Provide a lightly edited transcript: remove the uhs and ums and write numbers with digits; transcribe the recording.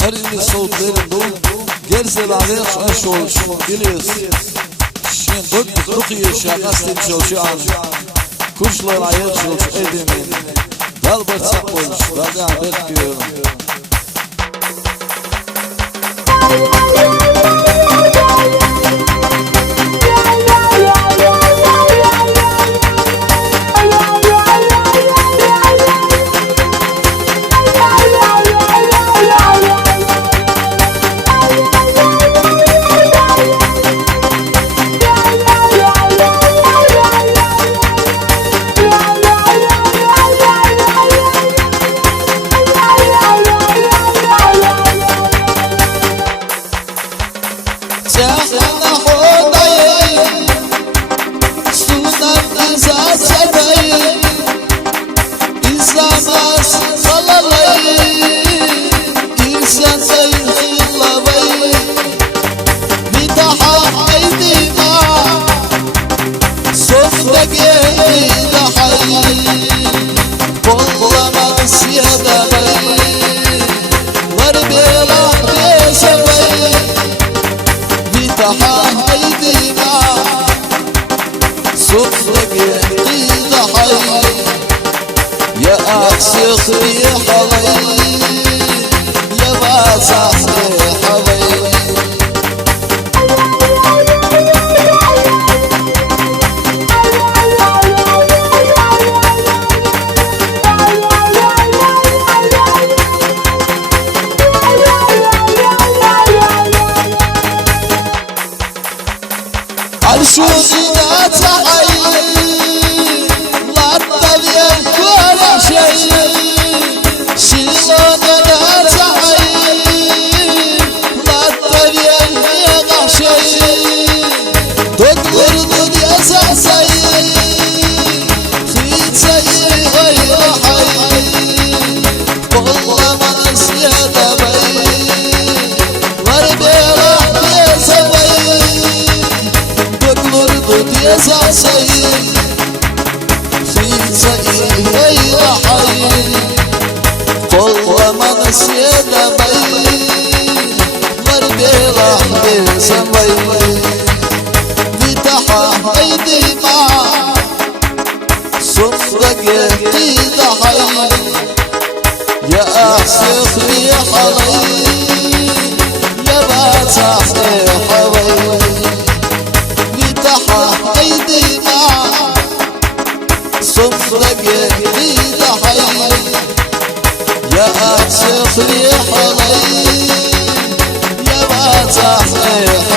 Her ili soğutlarında gerzel ağaç aş olmuş biliyoruz. Şimdi dört yaşa kastem çalışıyor kuşlar ayak çalışıyor edemeyin. Dal barsak olmuş daga bekliyorum. يا أعشق يا حبيبي يا باصح يا حبيبي عرشوني لا تعيي لا تبيع كل شيء شيلون لا تعيي لا تبيع شيء تدور دنيا سعسي خيت سيء غير حي والله ما نسيت بي غربي راح بيسوي يا سعسي في سعي غير حي والله ما نسيت بي غربي راح بيسوي بتحا ايدي معا صدق ايد حي يا اعشق يا حبيبي يا باتح يا حبيبي ايدي معا صفرق ايد حي يا اعشق يا حبيبي يا باتح